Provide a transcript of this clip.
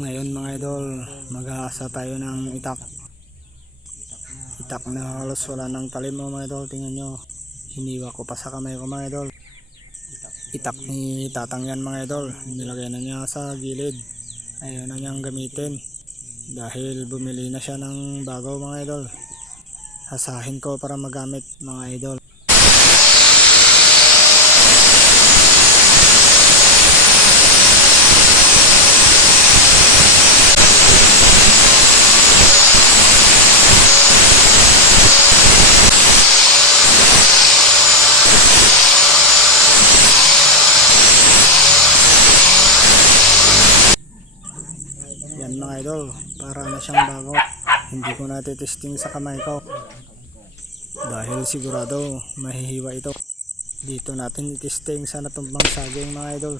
Ngayon mga idol, mag-aasa tayo ng itak. Itak na halos wala ng talim mga idol. Tingnan nyo. Hiniwa ko pa sa kamay ko mga idol. Itak ni tatang yan mga idol. Nilagay na niya sa gilid. Ayaw na niyang gamitin. Dahil bumili na siya ng bago mga idol. Hasahin ko para magamit mga idol. Yan mga idol, para na siyang bago. Hindi ko na testing sa kamay ko. Dahil sigurado mahihiwa ito. Dito natin testing sa natumbang saging mga idol.